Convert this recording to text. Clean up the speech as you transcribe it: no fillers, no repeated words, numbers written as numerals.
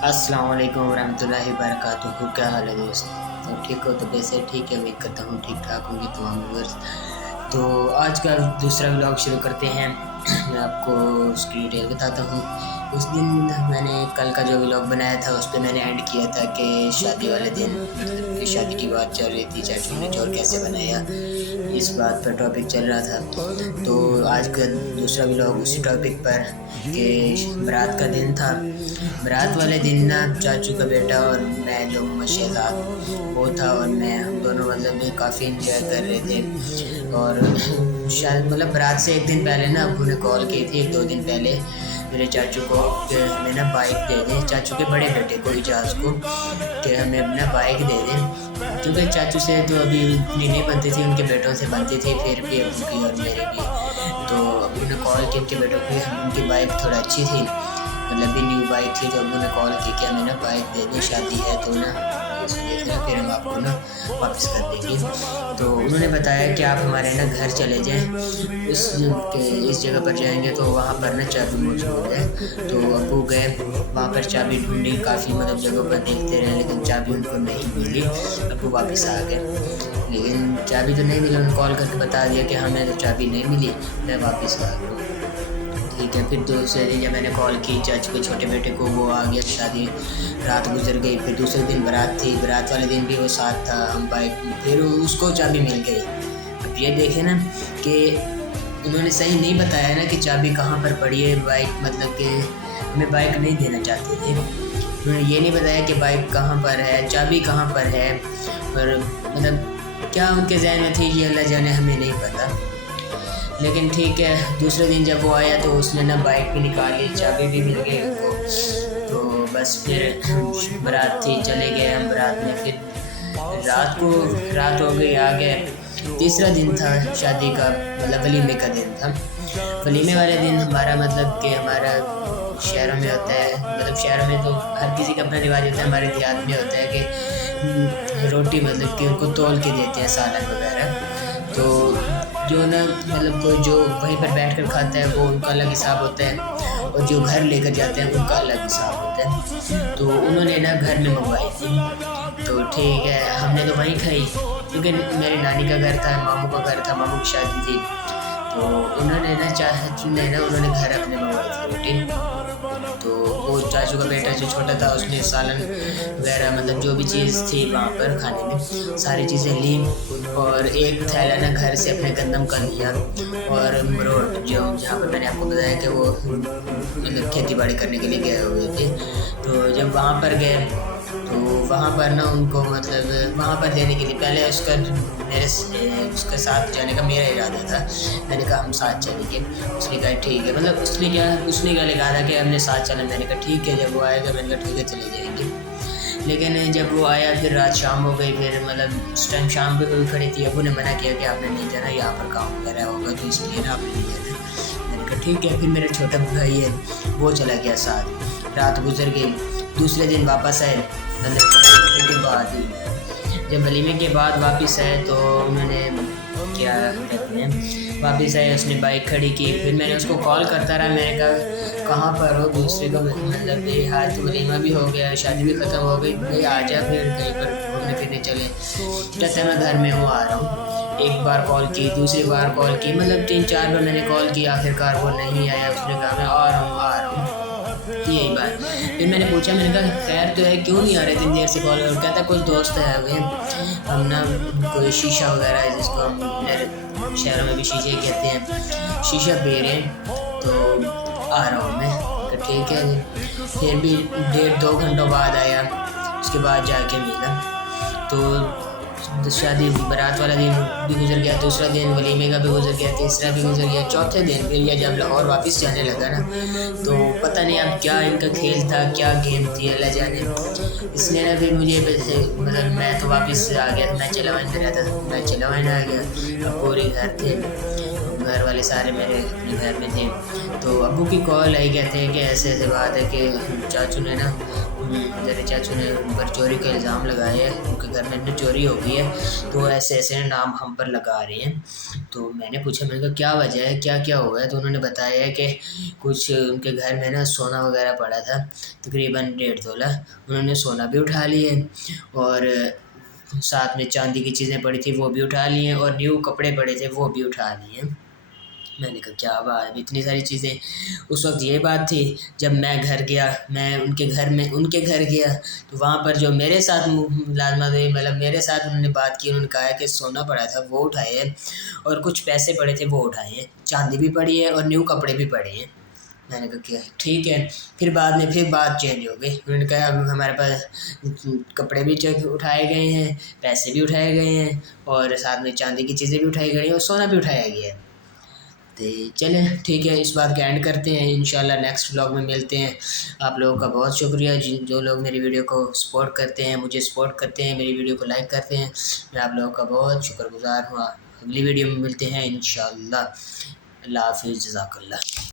अस्सलाम वालेकुम वरहमतुल्लाहि वबरकातुहू। क्या हाल है दोस्त? तो ठीक हो? तो वैसे ठीक है, उम्मीद करता हूँ ठीक ठाक होंगे तमाम व्यूअर्स। तो आज का दूसरा व्लॉग शुरू करते हैं। मैं आपको उसकी डिटेल बताता हूँ। उस दिन मैंने कल का जो व्लॉग बनाया था उस पर मैंने ऐड किया था कि शादी वाले दिन मतलब कि शादी की बात चल रही थी, चाचू ने जोर कैसे बनाया, इस बात पर टॉपिक चल रहा था। तो आज का दूसरा व्लॉग उसी टॉपिक पर कि बारात का दिन था। बारात वाले दिन ना चाचू का बेटा और मैं जो शहजाद वो था और मैं, हम दोनों मतलब काफ़ी इंजॉय कर रहे थे। और शायद मतलब बारात से एक दिन पहले ना अब्बू ने कॉल की थी, 1-2 दिन पहले मेरे चाचू को कि हमें ना बाइक दे दें, चाचू के बड़े बेटे को इजाज़ को, कि हमें अपना बाइक दे दें। क्योंकि चाचू से तो अभी इतनी नहीं बनती थी, उनके बेटों से बनती थी, फिर भी अब्बू की और मेरी भी। तो अब्बू ने कॉल की उनके बेटों की, उनकी बाइक थोड़ा अच्छी थी, मतलब भी न्यू बाइक थी। तो अब्बू ने कॉल की कि हमें ना बाइक दे दें, शादी है तो ना इस वजह से ना फिर हम आपको ना वापस कर देंगे। तो उन्होंने बताया कि आप हमारे ना घर चले जाएं, इस जगह पर जाएंगे तो वहाँ पर ना चाबी मौजूद है। तो अब्बू गए वहाँ पर, चाबी ढूंढी, काफ़ी मतलब जगह पर देखते रहे लेकिन चाबी उनको नहीं मिली। अब्बू वापस आ गए लेकिन चाबी तो नहीं मिली। उन्होंने कॉल करके बता दिया कि हमें तो चाबी नहीं मिली, मैं वापस आ गया। ठीक है, फिर दूसरे दिन जब मैंने कॉल की चाचू के छोटे बेटे को, वो आ गया, शादी रात गुजर गई। फिर दूसरे दिन बारात थी, बारात वाले दिन भी वो साथ था, हम बाइक, फिर उसको चाबी मिल गई। अब ये देखे ना कि उन्होंने सही नहीं बताया ना कि चाबी कहाँ पर पड़ी है बाइक, मतलब कि हमें बाइक नहीं देना चाहते थे। उन्होंने ये नहीं बताया कि बाइक कहाँ पर है, चाबी कहाँ पर है, और मतलब क्या उनके जहन में थी ये अल्लाह जाने, हमें नहीं पता। लेकिन ठीक है, दूसरे दिन जब वो आया तो उसने ना बाइक भी निकाली, चाबी भी मिल गई उनको। तो बस फिर बारात थी, चले गए हम बारात में। फिर रात हो गई, आ गए। तीसरा दिन था शादी का, मतलब वलीमे का दिन था। वलीमे वाले दिन हमारा मतलब कि हमारा शहरों में होता है, मतलब शहरों में तो हर किसी का अपना रिवाज होता है, हमारे देहात में होता है कि रोटी मतलब कि उनको तौल के देते हैं, सालन वगैरह। तो जो ना मतलब कोई जो वहीं पर बैठ कर खाता है वो उनका अलग हिसाब होता है, और जो घर लेकर जाते हैं उनका अलग हिसाब होता है। तो उन्होंने ना घर में मंगवाई थी, तो ठीक है हमने तो वहीं खाई, क्योंकि मेरी नानी का घर था, मामू का घर था, मामू की शादी थी। तो उन्होंने घर अपने मंगवाई थी रोटी। तो वो चाचू का बेटा जो छोटा था उसने सालन वगैरह मतलब जो भी चीज़ थी वहाँ पर खाने में सारी चीज़ें ली, और एक थैला ना घर से अपने गंदम का लिया, और मरोट जो जहाँ पर मैंने आपको बताया कि वो मतलब खेती बाड़ी करने के लिए गए हुए थे। तो जब वहाँ पर गए तो वहाँ पर ना उनको मतलब वहाँ पर देने के लिए पहले उसके साथ जाने का मेरा इरादा था। मैंने कहा हम साथ चलेंगे, उसने कहा ठीक है, मतलब उसने क्या लिखा था कि हमने साथ चला। मैंने कहा ठीक है, जब वो आएगा मैंने कहा ठीक है चले जाएंगे। लेकिन जब वो आया फिर रात शाम हो गई, फिर मतलब उस टाइम शाम भी कोई खड़ी थी। अब्बू ने मना किया कि आपने नहीं जाना, यहाँ पर काम वगैरह होगा तो इसलिए ना आपने नहीं जाना। मैंने कहा ठीक है। फिर मेरा छोटा भाई है वो चला गया साथ, रात गुजर गई। दूसरे दिन वापस आए, मतलब वलीमे के बाद ही, जब वलीमे के बाद वापस आए तो उन्होंने क्या कहते हैं वापस आए, उसने बाइक खड़ी की। फिर मैंने उसको कॉल करता रहा, मैंने कहा कहाँ पर हो, दूसरे का मतलब ये हाथ वलीमा भी हो गया, शादी भी ख़त्म हो गई, भाई आ जा फिर कहीं पर घूमने फिरने चले। कहते मैं घर में हूँ, आ रहा हूँ। एक बार कॉल की, दूसरी बार कॉल की, मतलब 3-4 बार मैंने कॉल की, आखिरकार वो नहीं आया। उसने कहा मैं आ रहा हूँ। यही बात। फिर मैंने पूछा, मैंने कहा खैर तो है, क्यों नहीं आ रहे, इतनी देर से कॉल कर। कहता कुछ दोस्त है अभी, हम ना कोई शीशा वगैरह है जिसको हम मेरे शहरों में भी शीशे कहते हैं, शीशा पी रहे हैं, तो आ रहा हूँ मैं। तो ठीक है जी। फिर भी 1.5-2 घंटों बाद आया, उसके बाद जाके मिला। तो शादी बारात वाला दिन भी गुजर गया, दूसरा दिन वलीमे का भी गुजर गया, तीसरा भी गुजर गया। चौथे दिन फिर ये जब लाहौर वापस जाने लगा ना, तो पता नहीं अब क्या इनका खेल था, क्या गेम थी, अल्लाह जाने। इसने ना फिर मुझे मतलब मैं तो वापस आ गया, मैं चलावाइन में रहता था, मैं चलावाइन आ गया। अब पूरे घर थे, घर वाले सारे मेरे अपने घर में थे। तो अब्बू की कॉल आई, कहते हैं कि ऐसे ऐसे बात है कि चाचू ने ना मेरे चाचू ने उन पर चोरी का इल्ज़ाम लगाया है, उनके घर में न चोरी हो गई है, तो ऐसे ऐसे नाम हम पर लगा रहे हैं। तो मैंने पूछा, मैंने कहा क्या वजह है, क्या क्या हुआ है? तो उन्होंने बताया है कि कुछ उनके घर में ना सोना वगैरह पड़ा था, तकरीबन 1.5 तोला। उन्होंने सोना भी उठा लिए और साथ में चांदी की चीज़ें पड़ी थी वो भी उठा ली हैं, और न्यू कपड़े पड़े थे वो भी उठा लिए हैं। मैंने कहा क्या बात है, इतनी सारी चीज़ें। उस वक्त ये बात थी, जब मैं घर गया, मैं उनके घर गया, तो वहाँ पर जो मेरे साथ मुलाजमत हुई, मतलब मेरे साथ उन्होंने बात की, उन्होंने कहा है कि सोना पड़ा था वो उठाए हैं, और कुछ पैसे पड़े थे वो उठाए हैं, चांदी भी पड़ी है और न्यू कपड़े भी पड़े हैं। मैंने कहा क्या ठीक है। फिर बाद में फिर बात चेंज हो गई, उन्होंने कहा अब हमारे पास कपड़े भी उठाए गए हैं, पैसे भी उठाए गए हैं, और साथ में चांदी की चीज़ें भी उठाई गई हैं, और सोना भी उठाया गया है। तो चलें ठीक है, इस बात का एंड करते हैं, इंशाल्लाह नेक्स्ट व्लॉग में मिलते हैं। आप लोगों का बहुत शुक्रिया जो लोग मेरी वीडियो को सपोर्ट करते हैं, मुझे सपोर्ट करते हैं, मेरी वीडियो को लाइक करते हैं, मैं आप लोगों का बहुत शुक्रगुज़ार हूँ। अगली वीडियो में मिलते हैं इंशाल्लाह। अल्लाह हाफ़िज़, जज़ाकल्लाह।